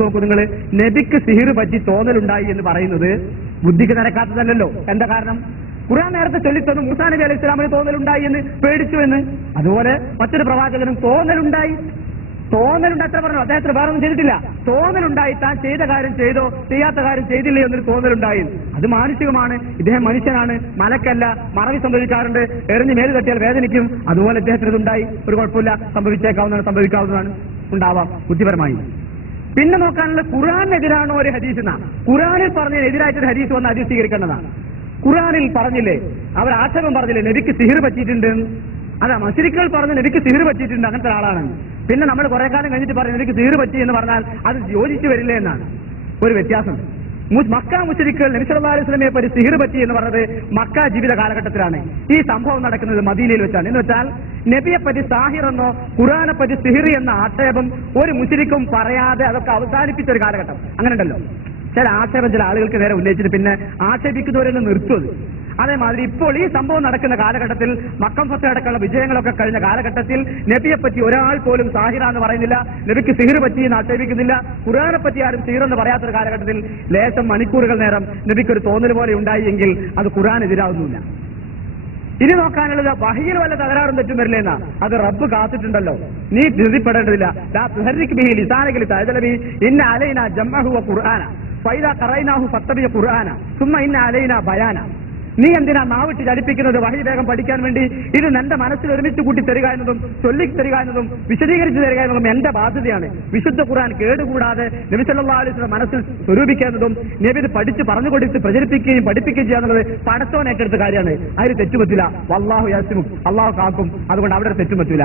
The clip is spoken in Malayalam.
നോക്കൂ നിങ്ങൾ, നബിക്ക് സിഹിർ പറ്റി തോന്നലുണ്ടായി എന്ന് പറയുന്നത് ബുദ്ധിക്ക് നിരക്കാത്തതല്ലോ. എന്താ കാരണം? ഖുർആൻ നേരത്തെ ചൊല്ലിത്തന്നു മൂസാ നബി അലൈഹി സ്വലാമിന് തോന്നലുണ്ടായി എന്ന്, പേടിച്ചു എന്ന്. അതുപോലെ മറ്റൊരു പ്രവാചകനും തോന്നലുണ്ടായി എത്ര പറഞ്ഞു? അദ്ദേഹത്തിന് വേറൊന്നും ചെയ്തിട്ടില്ല. തോന്നലുണ്ടായി, താൻ ചെയ്ത കാര്യം ചെയ്തോ ചെയ്യാത്ത കാര്യം ചെയ്തില്ലേ എന്നൊരു തോന്നലുണ്ടായി. അത് മാനുഷികമാണ്. ഇദ്ദേഹം മനുഷ്യനാണ്, മലക്കല്ല. മറവി സംഭവിക്കാറുണ്ട്, എറിഞ്ഞ് മേല് തട്ടിയാൽ വേദനിക്കും. അതുപോലെ ഇദ്ദേഹത്തിന് ഇതുണ്ടായി, ഒരു കുഴപ്പമില്ല, സംഭവിക്കാവുന്നതാണ്, ഉണ്ടാവാം ബുദ്ധിപരമായി. പിന്നെ നോക്കാനുള്ള ഖുർആനെതിരാണോ ഒരു ഹദീസ് എന്നാ. ഖുർആനിൽ പറഞ്ഞതിനെതിരായിട്ടൊരു ഹദീസ് വന്ന് ഹദീസ് സ്വീകരിക്കേണ്ടതാണ്. ഖുർആനിൽ പറഞ്ഞില്ലേ, അവർ ആക്ഷേപം പറഞ്ഞില്ലേ നബിക്ക് സിഹിർ പറ്റിയിട്ടുണ്ട്. അതാ മുശ്രിക്കുകൾ പറഞ്ഞു നബിക്ക് സിഹിർ പറ്റിയിട്ടുണ്ട്, അങ്ങനത്തെ ഒരാളാണ്. പിന്നെ നമ്മൾ കുറെ കാലം കഴിഞ്ഞിട്ട് പറഞ്ഞു നബിക്ക് സിഹിർ പറ്റി എന്ന് പറഞ്ഞാൽ അത് യോജിച്ചു വരില്ലേ എന്നാണ്. ഒരു വ്യത്യാസം. മക്ക മുശ്രിക്കുകൾ നബി സല്ലല്ലാഹു അലൈഹി വസല്ലമയെ പറ്റി സിഹിർ പറ്റി എന്ന് പറഞ്ഞത് മക്ക ജീവിത കാലഘട്ടത്തിലാണ്. ഈ സംഭവം നടക്കുന്നത് മദീനയിൽ വെച്ചാണ്. എന്ന് വെച്ചാൽ നബിയെ പറ്റി സാഹിർ എന്നോ ഖുർആനെ പറ്റി സിഹിർ എന്ന ആക്ഷേപം ഒരു മുശ്രിക്കും പറയാതെ അതൊക്കെ അവസാനിപ്പിച്ച ഒരു കാലഘട്ടം. അങ്ങനെ ഉണ്ടല്ലോ, ചില ആക്ഷേപം ചില ആളുകൾക്ക് നേരെ ഉന്നയിച്ചിട്ട് പിന്നെ ആക്ഷേപിക്കുന്നവരെന്ന് നിർത്തുന്നത്. അതേമാതിരി ഇപ്പോൾ ഈ സംഭവം നടക്കുന്ന കാലഘട്ടത്തിൽ മക്കം ഫത്ത് അടക്കമുള്ള വിജയങ്ങളൊക്കെ കഴിഞ്ഞ കാലഘട്ടത്തിൽ നബിയെ പറ്റി ഒരാൾ പോലും സാഹിറാന്ന് പറയുന്നില്ല, നബിക്ക് സിഹിർ പറ്റിയെന്ന് ആക്ഷേപിക്കുന്നില്ല, ഖുർആനെ പറ്റി ആരും സിഹിറെന്ന് പറയാത്തൊരു കാലഘട്ടത്തിൽ ലേശം മണിക്കൂറുകൾ നേരം നബിക്കൊരു തോന്നൽ പോലെ ഉണ്ടായി എങ്കിൽ അത് ഖുർആനെതിരാവുന്നില്ല. ഇനി നോക്കാനുള്ളത് വഹിയിൽ വല്ല തകരാറും തെറ്റും വരില്ലേന്നാ. അത് റബ്ബ് കാത്തിട്ടുണ്ടല്ലോ, നീ ധൃതിപ്പെടേണ്ടതില്ല. ഇന്ന അലൈന ജംഅഹു വ ഖുർആന ഫൈദാ ഖറൈനാഹു ഫത്തബിഅ ഖുർആന സുമ്മ ഇന്ന അലൈന ബയാന. നീ എന്തിനാ നാവിട്ട് ചലിപ്പിക്കുന്നത് വഹി വേഗം പഠിക്കാൻ വേണ്ടി? ഇത് നിന്റെ മനസ്സിൽ ഒരുമിച്ച് കൂട്ടി തരിക എന്നതും ചൊല്ലി തരിക എന്നതും വിശദീകരിച്ച് തരിക എന്നതും എന്റെ ബാധ്യതയാണ്. വിശുദ്ധ ഖുർആൻ കേടുകൂടാതെ നബി സല്ലല്ലാഹു അലൈഹി വസല്ലം മനസ്സിൽ സ്വരൂപിക്കുന്നതും നബി ഇത് പഠിച്ച് പറഞ്ഞു കൊടുത്ത് പ്രചരിപ്പിക്കുകയും പഠിപ്പിക്കുകയും ചെയ്യാന്നുള്ളത് പടച്ചോൻ ഏറ്റെടുത്ത കാര്യമാണ്. അതിന് തെറ്റുപറ്റില്ല. വല്ലാഹു യഅ്സിമുക്, അള്ളാഹു കാക്കും. അതുകൊണ്ട് അവിടെ തെറ്റുപറ്റില്ല.